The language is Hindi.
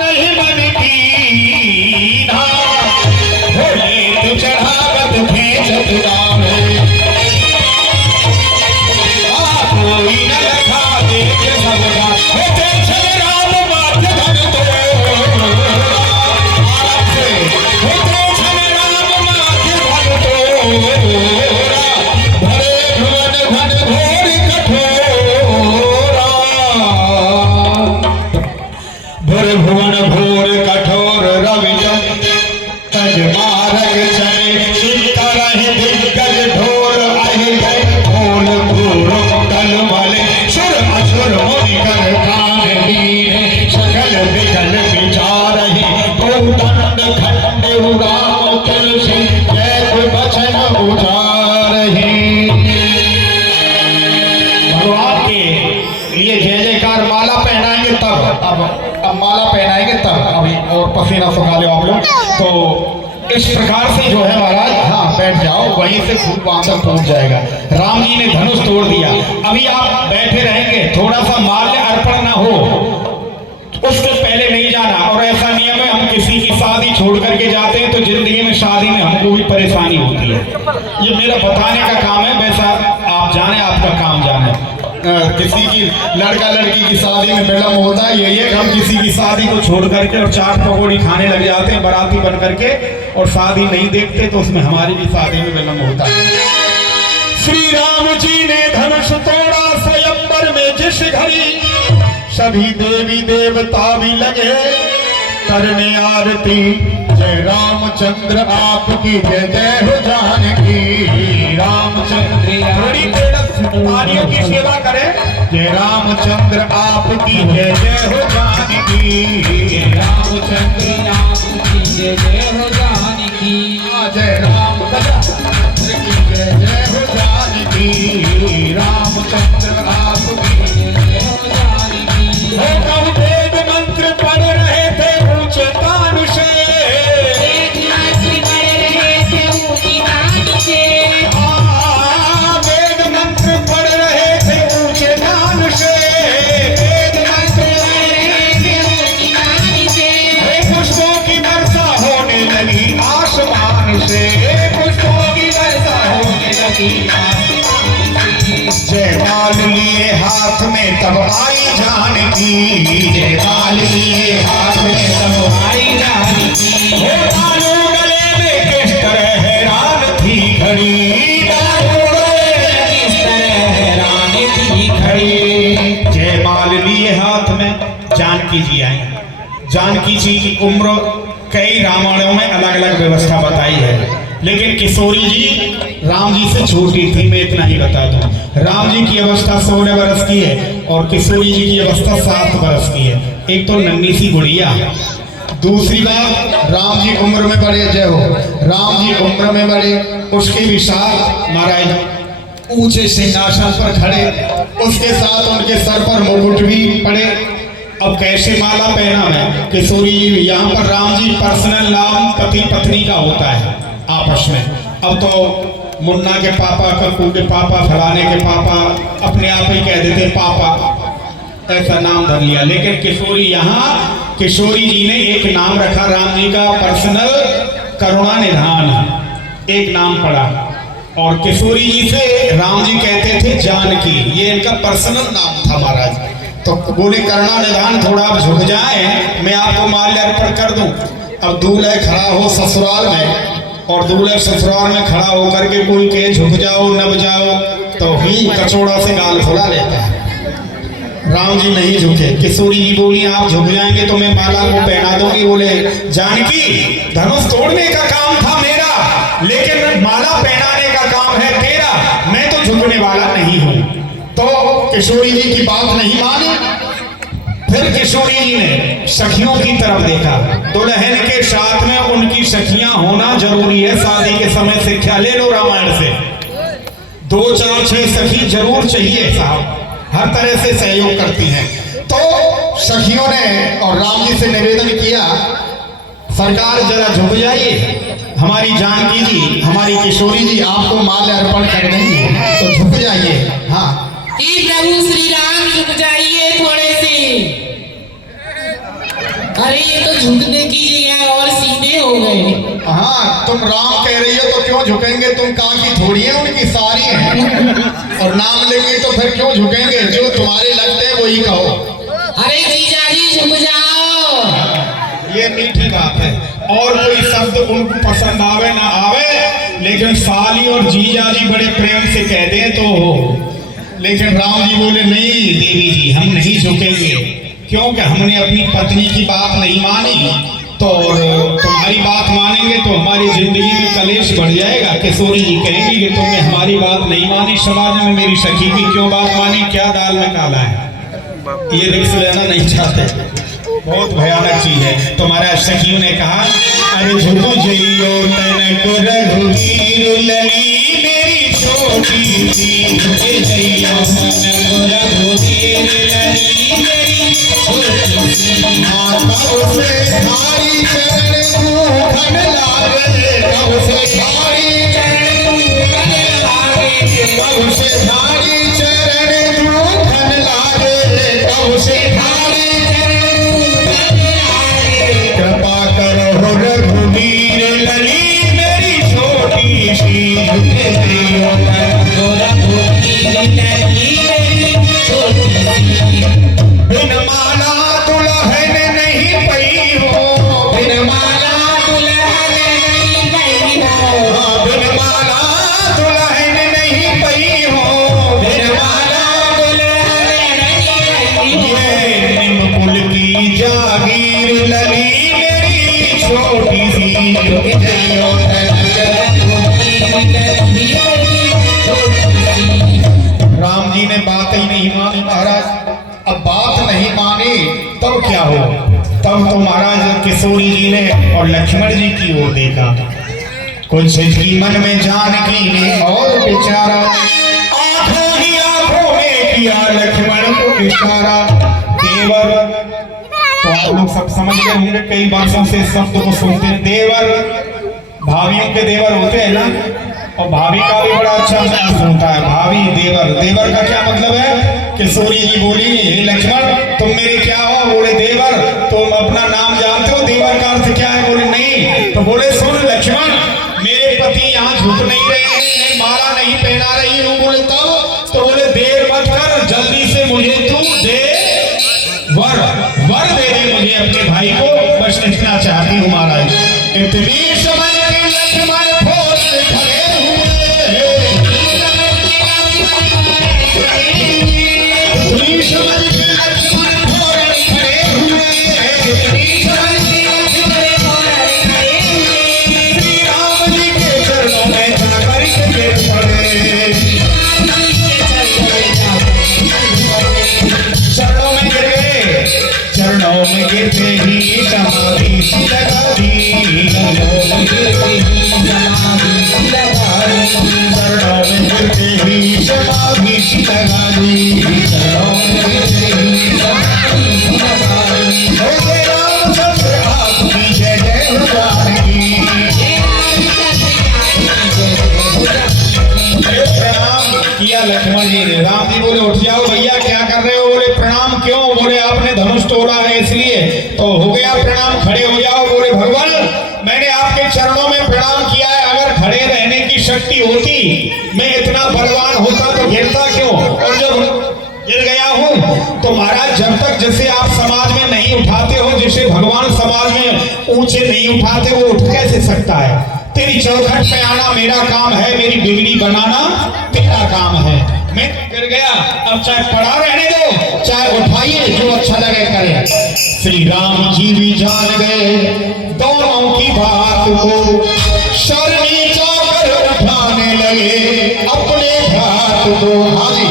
नहीं मन की ना भोले तू चढ़ावत भेजत राम कोई न लखा दे सबका टेंशन राम माथे धन तो टेंशन राम माथे धन तो भरे भुवन घन घोर कठोरा भरे भुवन घोर कठोर रवि तज मारग चले सीता रहे दिग्गज ढोर आहि गए भोल घोर कल वाले सुर असुर मुनि कर कान दीन सकल विकल विचार ही दंड खंड राम तुलसी जय बचन उचार ही। भगवान के लिए जय जयकार माला पहनाएंगे तब अब माला पहनाएंगे तब अभी और पसीना सुखा लो आप लोग। तो इस प्रकार से जो है महाराज, हाँ बैठ जाओ, वहीं से फूल वहां तक पहुंच जाएगा। राम जी ने धनुष तोड़ दिया, अभी आप बैठे रहेंगे, थोड़ा सा माल्य अर्पण ना हो उसके पहले नहीं जाना। और ऐसा नियम है, हम किसी की शादी छोड़ करके जाते हैं तो जिंदगी में शादी में हमको भी परेशानी होती है। ये मेरा बताने का काम है, वैसा आप जाने, आपका काम जाने। किसी की लड़का लड़की की शादी में विलम्ब होता है, यही है हम किसी की शादी को छोड़ करके और चाट पकौड़ी खाने लग जाते हैं बाराती बन करके, और शादी नहीं देखते तो उसमें हमारी भी शादी में विलम्ब होता है। श्री राम जी ने धनुष तोड़ा स्वयंवर में जिस घड़ी, सभी देवी देवता भी लगे करने आरती। जय रामचंद्र आपकी जय जय हो जानकी रामचंद्र। थोड़ी देर पानियों की सेवा करें। जय रामचंद्र आपकी जय जय हो जानकी रामचंद्र आपकी जय जय हो जानकी। जय रामचंद्र की जय जय हो जानकी रामचंद्र आपकी जय जय हो जानकी। वेद मंत्र पढ़ रहे थे ऊंचे कान से, वेद मंत्र पढ़ रहे थे ऊंचे कान से, पुष्पों की वर्षा होने लगी आसमान से, पुष्पों की वर्षा होने लगी आसमान से। जयमाल लिए हाथ में तब आई जानकी, जयमाल लिए हाथ में तब आई जानकी। बालू गले में किस तरह हैरान थी घड़ी, बालू गले में किस तरह हैरान थी घड़ी। जयमाल लिए हाथ में जानकी जी आई। जानकी जी की उम्र कई रामायणों में अलग अलग व्यवस्था बताई है, लेकिन किशोरी जी राम जी से छोटी थी। मैं इतना ही बता दूं, राम जी की अवस्था 16 वर्ष की है और किशोरी जी की अवस्था 7 वर्ष की है। एक तो नन्ही सी गुड़िया, दूसरी बात राम जी उम्र में बड़े, जय हो, राम जी उम्र में बड़े, उसके भी साथ महाराज ऊंचे सिंहासन पर खड़े, उसके साथ उनके सर पर मुकुट भी पड़े। अब कैसे माला पहना है किशोरी जी। यहाँ पर राम जी पर्सनल नाम पति पत्नी का होता है आपस में। अब तो मुन्ना के पापा, कप्पू के पापा, फलाने के पापा अपने आप ही कह देते पापा, ऐसा नाम धर लिया। लेकिन किशोरी, यहाँ किशोरी जी ने एक नाम रखा राम जी का पर्सनल, करुणा निधान एक नाम पड़ा। और किशोरी जी से राम जी कहते थे जानकी, ये इनका पर्सनल नाम था महाराज। तो बोले करुणा निधान, थोड़ा आप झुक जाए, मैं आपको माल्य अर्पण कर दूं। अब दूल्हे खड़ा हो ससुराल में और दूल्हे ससुराल में खड़ा होकर के कोई कहे झुक जाओ नब जाओ, तो ही कचौड़ा से गाल फुला लेता है। राम जी नहीं झुके। किशोरी जी बोली आप झुक जाएंगे तो मैं माला को पहना दूंगी। बोले जानकी, धनुष तोड़ने का काम था मेरा, लेकिन माला पहनाने का काम है तेरा, मैं तो झुकने वाला नहीं हूं। तो किशोरी जी की बात नहीं मानी। फिर किशोरी जी ने सखियों की तरफ देखा। दुल्हन के साथ में उनकी सखियां होना जरूरी है। शादी के समय शिक्षा ले लो रामायण से, 2 4 6 सखी जरूर चाहिए साहब, हर तरह से सहयोग करती हैं। तो सखियों ने और राम जी से निवेदन किया, सरकार जरा झुक जाइए, हमारी जानकी जी, हमारी किशोरी जी आपको माल्य अर्पण कर देंगी, तो झुक जाइए। हाँ प्रभु श्री राम झुक जाइए थोड़े से। अरे ये तो झुकने की जगह और सीधे हो गए। हाँ, तुम राम कह रही हो तो क्यों झुकेंगे? तुम काकी थोड़ी है, उनकी सारी है। और नाम लेंगे तो फिर क्यों झुकेंगे? जो तुम्हारे लगते हैं वही कहो। अरे जीजा जी झुक जाओ। ये मीठी बात है। और कोई शब्द उनको पसंद आवे ना आवे, लेकिन साली और जीजा जी बड़े प्रेम से कह दें तो हो। लेकिन राम जी बोले नहीं देवी जी, हम नहीं झुकेंगे, क्योंकि हमने अपनी पत्नी की बात नहीं मानी। तो तुम्हारी बात मानेंगे तो हमारी जिंदगी में कलेश बढ़ जाएगा। किशोरी जी कहेंगी कि तुमने हमारी बात नहीं मानी, समाज में मेरी सखी की क्यों बात मानी, क्या दाल में काला है। ये रिस्क लेना नहीं चाहते, बहुत भयानक चीज है। तुम्हारा सखियों ने कहा अरे झुकू जइयो तनक रघुवीर लली मेरी छोटी सी, जइयो तनक रघुवीर लली मेरी छोटी सी। माता से थारी चरण धूखन लागे, तब से थारी चरण धूखन लागे, तब से थारी चरण धूखन लागे, तब से थारी कृपा करो रघुवीर लली मेरी छोटी सी, झुके जइयो तनक रघुवीर लली मेरी छोटी सी। बिन माला दुल्हन नहीं पई हो, बिन माला दुल्हन नहीं पई हो, बिन माला दुल्हन नहीं पई हो, बिन माला दुल्हन नहीं पई हो। ये निमकुल की जागीर लली मेरी छोटी सी, झुके जइयो तनक रघुवीर लली मेरी छोटी सी। राम जी ने बात ही नहीं मानी महाराज। अब बात नहीं मानी तब क्या हो? तब तो महाराज किशोरी जी ने और लक्ष्मण जी की ओर देखा। कुछ की मन में जानकी ने और बेचारा, आंखों ही आंखों में किया लक्ष्मण को इशारा। देवर, तो आप लोग सब समझ गए होंगे, कई वर्षों से शब्द को सुनते हैं। देवर, भाभियों के देवर होते हैं ना, और भाभी का भी बड़ा अच्छा अर्थ होता है। भाभी देवर, देवर का क्या मतलब है? किशोरी जी बोली हे लक्ष्मण तुम मेरे क्या हो? बोले देवर। तुम अपना नाम जानते हो? देवर का अर्थ क्या है? बोले नहीं। तो बोले सुन लक्ष्मण, मेरे पति यहाँ झुक नहीं रहे हैं, मैं माला नहीं पहना रही हूँ। बोले तब? तो बोले देर मत कर, जल्दी से मुझे तू दे वर दे दे मुझे अपने भाई को, बस इतना चाहती हूँ महाराज। इतनी समझ के लक्ष्मण खोल खड़े हुए, इतनी समझ के लक्ष्मण खोल खड़े हुए, इतनी समझ के लक्ष्मण खोल खड़े हुए। श्री राम जी के चरणों में जाकर के गिर पड़े, चरणों में गिर गए। चरणों में गिरते ही समाधि लगा दी, चरणों में गिरते ही समाधि लगा दी, चरणों में गिरते ही समाधि लगा दी, चरणों में गिरते ही समाधि लगा दी। जय रामचंद्र आपकी जय जय हो जानकी, प्रणाम किया लक्ष्मण जी ने। राम जी बोले उठ जाओ भैया, क्या कर रहे हो? बोले प्रणाम क्यों? बोले आपने धनुष तोड़ा है इसलिए। तो हो गया प्रणाम, खड़े हो जाओ। बोले भगवान मैंने आपके चरणों में प्रणाम किया है, अगर खड़े रहने की शक्ति होती, मैं इतना बलवान होता तो गिरता क्यों? और जब गिर गया हूँ तो महाराज जब तक जैसे आप समाज में नहीं उठाते हो, जैसे भगवान समाज में ऊंचे नहीं उठाते, वो उठ कैसे सकता है? तेरी चौखट पे आना मेरा काम है, मेरी बिगड़ी बनाना तेरा काम है। मैं गिर गया, अब चाहे पड़ा रहने दो, चाहे उठाइए, जो अच्छा लगे करे। श्री राम जी भी जान गए दोनों की बात को, सर नीचा कर उठाने लगे अपने हाथ को। हाँ जी,